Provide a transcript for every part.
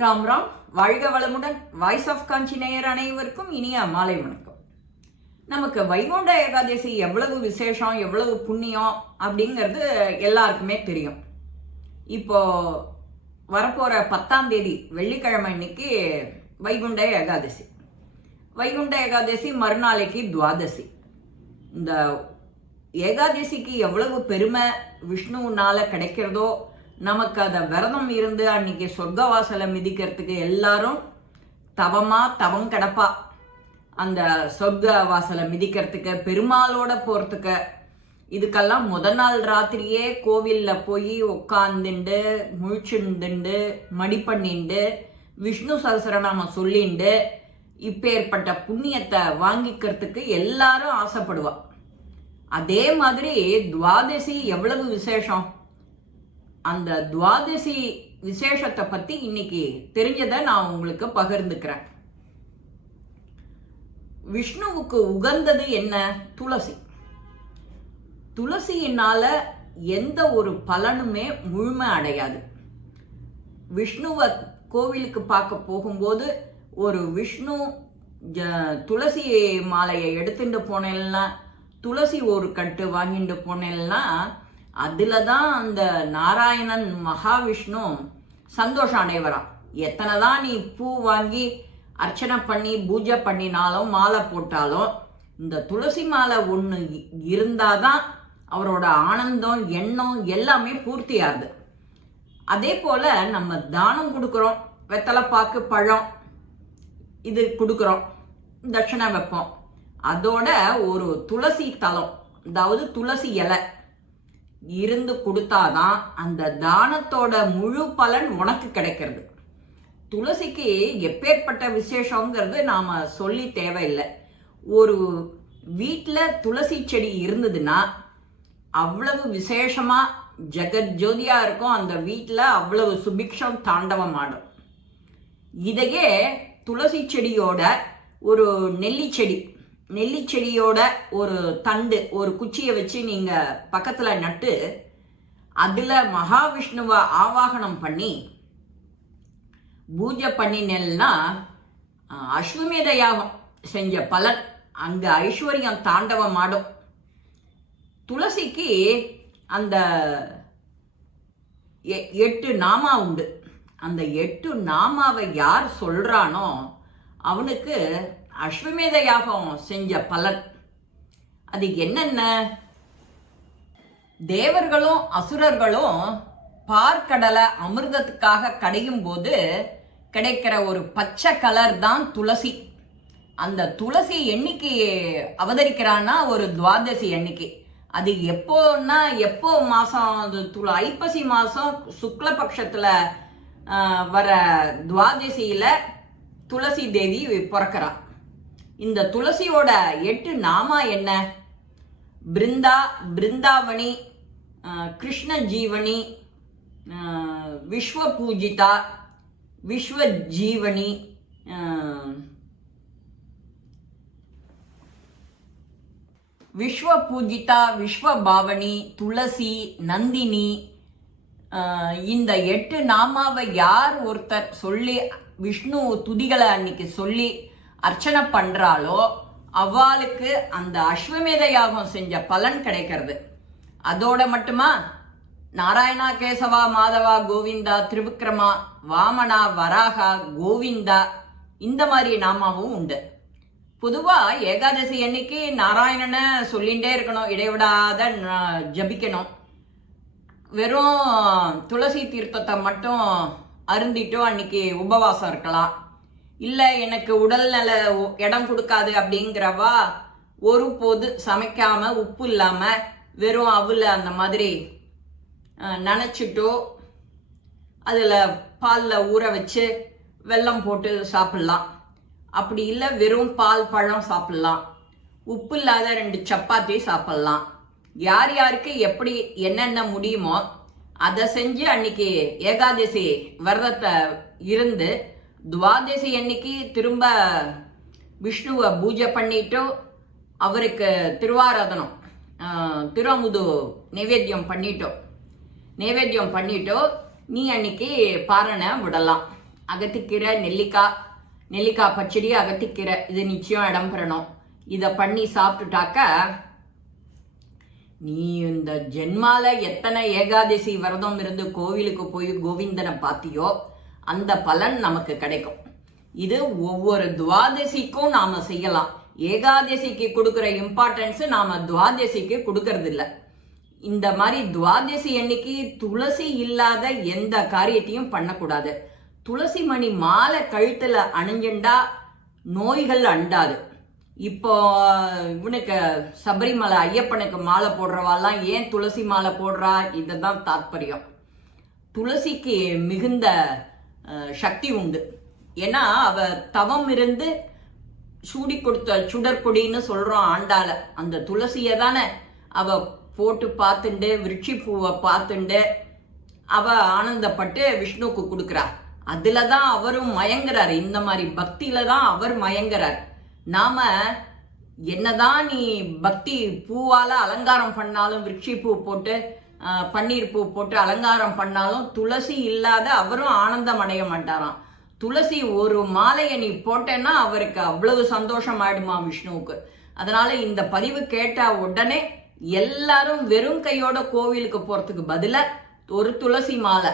ராம் ராம் வாழ்க வளமுடன் voice of காஞ்சி நேயர் அனைவருக்கும் இனிய மாலை வணக்கம். நமக்கு வைகுண்ட ஏகாதசி எவ்வளவு விசேஷம் எவ்வளவு புண்ணியம் அப்படிங்கிறது எல்லாருக்குமே தெரியும். இப்போ வரப்போகிற பத்தாம் தேதி வெள்ளிக்கிழமை இன்னைக்கு வைகுண்ட ஏகாதசி. வைகுண்ட ஏகாதசி மறுநாளைக்கு துவாதசி. இந்த ஏகாதசிக்கு எவ்வளவு பெருமை விஷ்ணுனால கிடைக்கிறதோ நமக்கு அதை விரதம் இருந்து அன்னைக்கு சொர்க்கவாசலை மிதிக்கிறதுக்கு எல்லாரும் தவமா தவம் கிடப்பா. அந்த சொர்க்க வாசலை மிதிக்கிறதுக்கு பெருமாளோட போறதுக்கு. இதுக்கெல்லாம் முத நாள் ராத்திரியே கோவிலில் போய் உட்காந்துண்டு முழிச்சுண்டுண்டு மடி பண்ணிண்டு விஷ்ணு சகசரநாம சொல்லிண்டு இப்பேற்பட்ட புண்ணியத்தை வாங்கிக்கிறதுக்கு எல்லாரும் ஆசைப்படுவா. அதே மாதிரி துவாதசி எவ்வளவு விசேஷம்? அந்த துவாதசி விசேஷத்தை பத்தி இன்னைக்கு தெரிஞ்சதை நான் உங்களுக்கு பகிர்ந்துக்கிறேன். விஷ்ணுவுக்கு உகந்தது என்ன? துளசி. துளசியினால எந்த ஒரு பலனுமே முழுமை அடையாது. விஷ்ணுவை கோவிலுக்கு பார்க்க போகும்போது ஒரு விஷ்ணு ஜ- துளசி மாலையை எடுத்துட்டு போனேன்னா துளசி ஒரு கட்டு வாங்கிட்டு போனேன்னா அதில் தான் அந்த நாராயணன் மகாவிஷ்ணு சந்தோஷம் அடைவரான் எத்தனை தான் நீ பூ வாங்கி அர்ச்சனை பண்ணி பூஜை பண்ணினாலும் மாலை போட்டாலும் இந்த துளசி மாலை ஒன்று இருந்தால் தான் அவரோட ஆனந்தம் எண்ணம் எல்லாமே பூர்த்தியாகுது. அதே போல் நம்ம தானம் கொடுக்குறோம். வெத்தலைப்பாக்கு பழம் இது கொடுக்குறோம். தட்சிணை வைப்போம். அதோட ஒரு துளசி தலம் அதாவது துளசி இலை. இருந்து கொடுத்தாதான் அந்த தானத்தோட முழு பலன் உனக்கு கிடைக்கிறது. துளசிக்கு எப்பேற்பட்ட விசேஷங்கிறது நாம் சொல்லி தேவையில்லை. ஒரு வீட்டில் துளசி செடி இருந்ததுன்னா அவ்வளவு விசேஷமாக ஜெகஜோதியாக இருக்கும். அந்த வீட்டில் அவ்வளவு சுபிக்ஷம் தாண்டவம் ஆடும் இதையே துளசி செடியோட ஒரு நெல்லி செடி நெல்லி செடியோட ஒரு தண்டு ஒரு குச்சியை வச்சு நீங்கள் பக்கத்தில் நட்டு அதில் மகாவிஷ்ணுவை ஆவாகனம் பண்ணி பூஜை பண்ணினேன்னா அஹ், அஸ்வமேத யாகம் செஞ்ச பலன். அங்கே ஐஸ்வர்யம் தாண்டவம் ஆடும் துளசிக்கு அந்த எ- எட்டு நாமா உண்டு. அந்த எட்டு நாமாவை யார் சொல்கிறானோ அவனுக்கு அஸ்வமேத யாகம் செஞ்ச பலன். அது என்னென்ன? தேவர்களும் அசுரர்களும் பார்க்கடலை அமிர்தத்துக்காக கடையும் போது கிடைக்கிற ஒரு பச்சை கலர் தான் துளசி. அந்த துளசி எண்ணிக்கை அவதரிக்கிறான்னா ஒரு துவாதசி எண்ணிக்கை. அது எப்போன்னா எப்போ மாதம் அது துள ஐப்பசி மாதம் சுக்லபக்ஷத்தில் வர துவாதசியில் துளசி தேவி பிறக்கிறான் இந்த துளசியோட எட்டு நாமா என்ன? பிருந்தா பிருந்தாவணி கிருஷ்ண ஜீவனி விஸ்வ பூஜிதா விஸ்வ ஜீவனி விஸ்வ பூஜிதா விஸ்வ பாவனி துளசி நந்தினி இந்த எட்டு நாமாவை யார் ஒருத்தர் சொல்லி விஷ்ணு துதிகளை அன்னைக்கு சொல்லி அர்ச்சனை பண்றாளோ அவளுக்கு அந்த அஸ்வமேத யாகம் செஞ்ச பலன் கிடைக்கிறது. அதோட மட்டுமா? நாராயணா கேசவா மாதவா கோவிந்தா திரிவிக்ரமா வாமனா வராகா கோவிந்தா இந்த மாதிரி நாமாவும் உண்டு. பொதுவா ஏகாதசி அன்னைக்கு நாராயணனை சொல்லிகிட்டே இருக்கணும் இடைவிடாத ஜபிக்கணும். வெறும் துளசி தீர்த்தத்தை மட்டும் அருந்திட்டும் அன்னைக்கு உபவாசம் இருக்கலாம். இல்லை எனக்கு உடல்நல இடம் கொடுக்காது அப்படிங்கிறவா? ஒரு போது சமைக்காம உப்பு இல்லாமல் வெறும் அவுல அந்த மாதிரி நினச்சிட்டோ அதில் பாலில் ஊற வச்சு வெல்லம் போட்டு சாப்பிட்லாம். அப்படி இல்லை வெறும் பால் பழம் சாப்பிட்லாம். உப்பு இல்லாத ரெண்டு சப்பாத்தி சாப்பிட்லாம். யார் யாருக்கு எப்படி என்னென்ன முடியுமோ அதை செஞ்சு அன்னைக்கு ஏகாதசி விரதத்தை இருந்து துவாதசி அன்னைக்கு திரும்ப விஷ்ணுவை பூஜை பண்ணிட்டு அவருக்கு திருவாராதனம் திருவமுது திருமுது நைவேத்தியம் பண்ணிட்டோம் நைவேத்தியம் பண்ணிட்டோ நீ அன்னைக்கு பாறனை விடலாம். அகத்திக்கீரை நெல்லிக்காய் நெல்லிக்காய் பச்சடி அகத்திக்கீரை இது நிச்சயம் இடம்பெறணும் இதை பண்ணி சாப்பிட்டுட்டாக்க நீ இந்த ஜென்மால எத்தனை ஏகாதசி விரதம் இருந்து கோவிலுக்கு போய் கோவிந்தனை பார்த்தியோ அந்த பலன் நமக்கு கிடைக்கும். இது ஒவ்வொரு துவாதசிக்கும் நாம செய்யலாம். ஏகாதசிக்கு கொடுக்குற இம்பார்ட்டன்ஸ் நாம துவாதசிக்கு கொடுக்கறது இல்லை இந்த மாதிரி துவாதசி அன்னைக்கு துளசி இல்லாத எந்த காரியத்தையும் பண்ணக்கூடாது. துளசி மணி மாலை கழுத்துல அணிஞ்சுண்டா நோய்கள் அண்டாது. இப்போ இவனுக்கு சபரிமலை ஐயப்பனுக்கு மாலை போடுறவாலாம் ஏன் துளசி மாலை போடுறா? இதுதான் தாத்பரியம். துளசிக்கு மிகுந்த சக்தி உண்டு. ஏன்னா அவ தவம் இருந்து சூடி கொடுத்த சுடற்கொடின்னு சொல்கிறோம் ஆண்டால அந்த துளசியை தானே அவ போட்டு பார்த்துண்டு விருட்சி பூவை பார்த்துண்டு அவ ஆனந்தப்பட்டு விஷ்ணுவுக்கு கொடுக்குறா. அதில் தான் அவரும் மயங்குறார். இந்த மாதிரி பக்தியில தான் அவர் மயங்குறார். நாம என்னதான் நீ பக்தி பூவால் அலங்காரம் பண்ணாலும் விருட்சி பூ போட்டு பன்னீர் பூ போட்டு அலங்காரம் பண்ணாலும் துளசி இல்லாத அவரும் ஆனந்தம் அடைய மாட்டாராம். துளசி ஒரு மாலையை நீ போட்டேன்னா அவருக்கு அவ்வளவு சந்தோஷம் ஆயிடுமா விஷ்ணுவுக்கு. அதனால இந்த பதிவு கேட்ட உடனே எல்லாரும் வெறும் கையோட கோவிலுக்கு போறதுக்கு பதிலா ஒரு துளசி மாலை.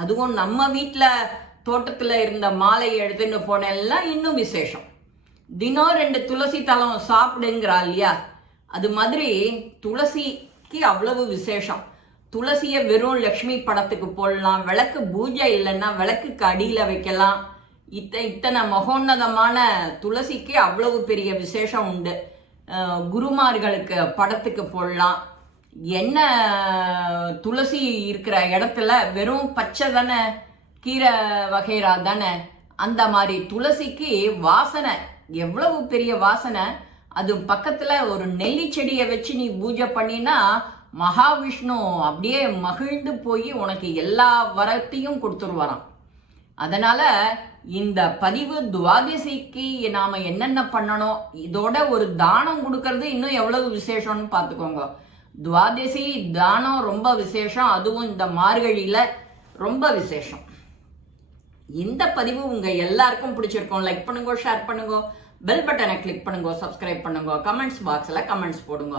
அதுவும் நம்ம வீட்டில் தோட்டத்தில் இருந்த மாலையை எடுத்துன்னு போனெல்லாம் இன்னும் விசேஷம். தினம் ரெண்டு துளசி தளம் சாப்பிடுங்கிறா இல்லையா? அது மாதிரி துளசிக்கு அவ்வளவு விசேஷம். துளசியை வெறும் லக்ஷ்மி படத்துக்கு போடலாம் விளக்கு பூஜை இல்லைன்னா விளக்குக்கு அடியில் வைக்கலாம். இத்த இத்தனை மகோன்னதமான துளசிக்கு அவ்வளவு பெரிய விசேஷம் உண்டு. குருமார்களுக்கு படத்துக்கு போடலாம். என்ன துளசி இருக்கிற இடத்துல வெறும் பச்சை தானே கீரை வகைரா தானே அந்த மாதிரி துளசிக்கு வாசனை எவ்வளவு பெரிய வாசனை. அது பக்கத்தில் ஒரு நெல்லி செடியை வச்சு நீ பூஜை பண்ணினா மகாவிஷ்ணு அப்படியே மகிழ்ந்து போய் உனக்கு எல்லா வரத்தையும் கொடுத்துருவாராம். அதனால இந்த பதிவு துவாதிசைக்கு நாம என்னென்ன பண்ணணும் இதோட ஒரு தானம் கொடுக்கறது இன்னும் எவ்வளவு விசேஷம்னு பார்த்துக்கோங்க. துவாதசி தானம் ரொம்ப விசேஷம் அதுவும் இந்த மார்கழியில ரொம்ப விசேஷம். இந்த பதிவு உங்க எல்லாருக்கும் பிடிச்சிருக்கும். லைக் பண்ணுங்க ஷேர் பண்ணுங்க பெல் பட்டனை கிளிக் பண்ணுங்க சப்ஸ்கிரைப் பண்ணுங்க கமெண்ட்ஸ் பாக்ஸில் கமெண்ட்ஸ் போடுங்க.